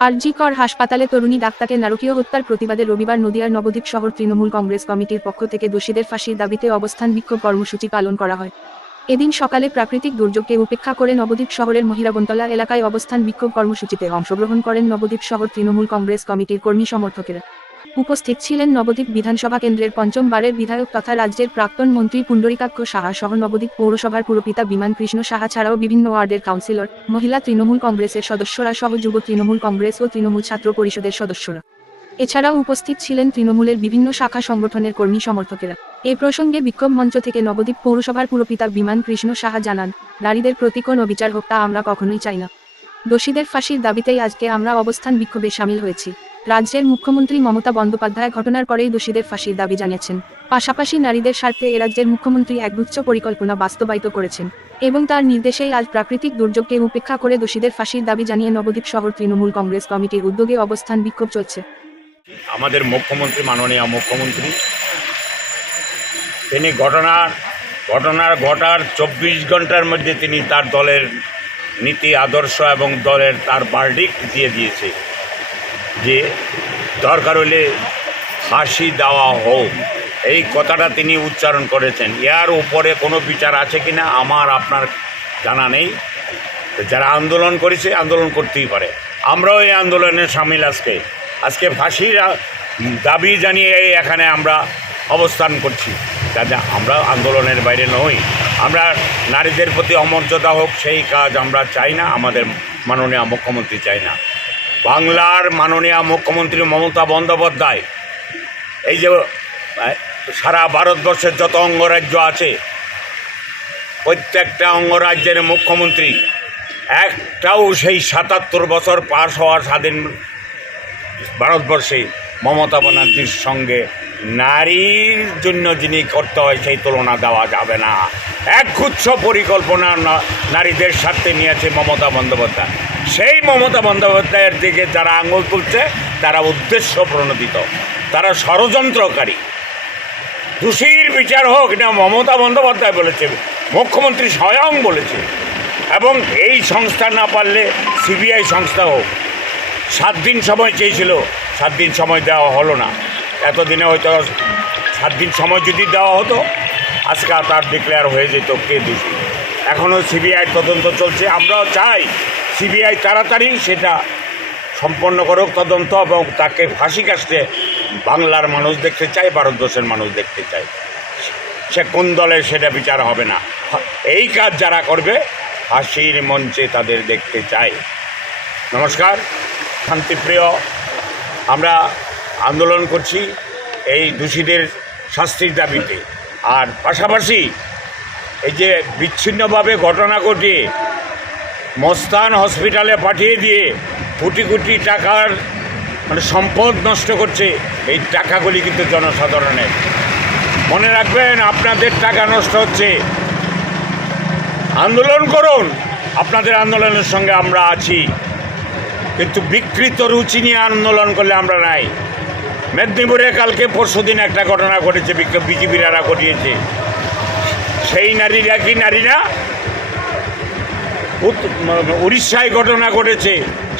আরজি কর হাসপাতালে তরুণী ডাক্তারকে নারকীয় হত্যার প্রতিবাদে রবিবার নদিয়ার নবদ্বীপ শহর তৃণমূল কংগ্রেস কমিটির পক্ষ থেকে দোষীদের ফাঁসির দাবিতে অবস্থান বিক্ষোভ কর্মসূচি পালন করা হয়। এদিন সকালে প্রাকৃতিক দুর্যোগকে উপেক্ষা করে নবদ্বীপ শহরের মহিরাবন্তলা এলাকায় অবস্থান বিক্ষোভ কর্মসূচিতে অংশগ্রহণ করেন নবদ্বীপ শহর তৃণমূল কংগ্রেস কমিটির কর্মী সমর্থকেরা। উপস্থিত ছিলেন নবদ্বীপ বিধানসভা কেন্দ্রের পঞ্চমবারের বিধায়ক তথা রাজ্যের প্রাক্তন মন্ত্রী পুণ্ডরিকাক্ষ সাহা সহ নবদ্বীপ পৌরসভার পুরপিতা বিমান কৃষ্ণ সাহা ছাড়াও বিভিন্ন ওয়ার্ডের কাউন্সিলর, মহিলা তৃণমূল কংগ্রেসের সদস্যরা সহ যুব তৃণমূল কংগ্রেস ও তৃণমূল ছাত্র পরিষদের সদস্যরা। এছাড়াও উপস্থিত ছিলেন তৃণমূলের বিভিন্ন শাখা সংগঠনের কর্মী সমর্থকেরা। এ প্রসঙ্গে বিক্ষোভ মঞ্চ থেকে নবদ্বীপ পৌরসভার পুরপিতা বিমান কৃষ্ণ সাহা জানান, নারীদের প্রতি কোনো বিচার হোক তা আমরা কখনোই চাই না। দোষীদের ফাঁসির দাবিতেই আজকে আমরা অবস্থান বিক্ষোভে সামিল হয়েছি। রাজ্যের মুখ্যমন্ত্রী মমতা বন্দ্যোপাধ্যায় ঘটনার পরেই দোষীদের ফাঁসির দাবি জানিয়েছেন। পাশাপাশি নারীদের স্বার্থে এ রাজ্যের মুখ্যমন্ত্রী এক গুচ্ছ পরিকল্পনা বাস্তবায়িত করেছেন এবং তার নির্দেশেই আজ প্রাকৃতিক দুর্যোগকে উপেক্ষা করে দোষীদের ফাঁসির দাবি জানিয়ে নবদ্বীপ শহর তৃণমূল কংগ্রেস কমিটির উদ্যোগে অবস্থান বিক্ষোভ চলছে। আমাদের মুখ্যমন্ত্রী, মাননীয় মুখ্যমন্ত্রী, তিনি ঘটনার ঘটনার ঘটার চব্বিশ ঘণ্টার মধ্যে তিনি তার দলের নীতি, আদর্শ এবং দলের তার বার্ডিক দিয়ে দিয়েছে। যে দরকার হলে ফাঁসি দেওয়া হোক। এই কথাটা তিনি উচ্চারণ করেছেন। এর উপরে কোনো বিচার আছে কি না আমার আপনার জানা নেই। যারা আন্দোলন করেছে, আন্দোলন করতেই পারে। আমরাও এই আন্দোলনে সামিল আজকে। আজকে ফাঁসির দাবি জানিয়ে এখানে আমরা অবস্থান করছি। কাজে আমরা আন্দোলনের বাইরে নই। আমরা নারীদের প্রতি অমর্যাদা হোক, সেই কাজ আমরা চাই না। আমাদের মাননীয় মুখ্যমন্ত্রী চাই না। বাংলার মাননীয় মুখ্যমন্ত্রী মমতা বন্দ্যোপাধ্যায়। এই যে সারা ভারতবর্ষের যত অঙ্গরাজ্য আছে, প্রত্যেকটা অঙ্গরাজ্যের মুখ্যমন্ত্রী একটাও সেই সাতাত্তর বছর পাশ হওয়া স্বাধীন ভারতবর্ষে মমতা ব্যানার্জির সঙ্গে নারীর জন্য যিনি করতে হয় সেই তুলনা দেওয়া যাবে না। এক একগুচ্ছ পরিকল্পনা নারীদের স্বার্থে নিয়েছে মমতা বন্দ্যোপাধ্যায়। সেই মমতা বন্দ্যোপাধ্যায়ের দিকে যারা আঙুল তুলছে, তারা উদ্দেশ্য প্রণোদিত। তারা ষড়যন্ত্রকারী। দোষীর বিচার হোক এটা মমতা বন্দ্যোপাধ্যায় বলেছে, মুখ্যমন্ত্রী স্বয়ং বলেছে, এবং এই সংস্থা না পারলে সিবিআই সংস্থা হোক। সাত দিন সময় চেয়েছিল, সাত দিন সময় দেওয়া হলো না। এতদিনে হয়তো সাত দিন সময় যদি দেওয়া হতো, আজকে তার ডিক্লেয়ার হয়ে যেত কে দোষী। এখনও সিবিআই তদন্ত চলছে, আমরাও চাই সিবিআই তাড়াতাড়ি সেটা সম্পন্ন করুক, তদন্ত এবং তাকে ফাঁসি কাটতে বাংলার মানুষ দেখতে চায়, ভারতবর্ষের মানুষ দেখতে চায়। সে কোন দলের সেটা বিচার হবে না। এই কাজ যারা করবে হাসির মঞ্চে তাদের দেখতে চায়। নমস্কার, শান্তিপ্রিয়, আমরা আন্দোলন করছি এই দোষীদের শাস্তির দাবিতে। আর পাশাপাশি এই যে বিচ্ছিন্নভাবে ঘটনা ঘটিয়ে মস্তান হসপিটালে পাঠিয়ে দিয়ে কোটি কোটি টাকার মানে সম্পদ নষ্ট করছে, এই টাকাগুলি কিন্তু জনসাধারণের। মনে রাখবেন, আপনাদের টাকা নষ্ট হচ্ছে। আন্দোলন করুন, আপনাদের আন্দোলনের সঙ্গে আমরা আছি। কিন্তু বিকৃত রুচি নিয়ে আন্দোলন করলে আমরা নাই। মেদিনীপুরে কালকে পরশু দিন একটা ঘটনা ঘটেছে বিজেপিরা ঘটিয়েছে। সেই নারীরা কি নারীরা উত- উড়িষ্যায় ঘটনা ঘটেছে।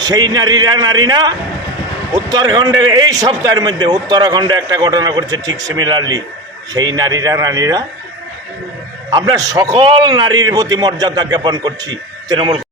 সেই নারীরা নারী না উত্তরাখণ্ডে, এই সপ্তাহের মধ্যে উত্তরাখণ্ডে একটা ঘটনা ঘটছে ঠিক সিমিলারলি সেই নারীরা নারীরা। আমরা সকল নারীর প্রতি মর্যাদা জ্ঞাপন করছি, তৃণমূল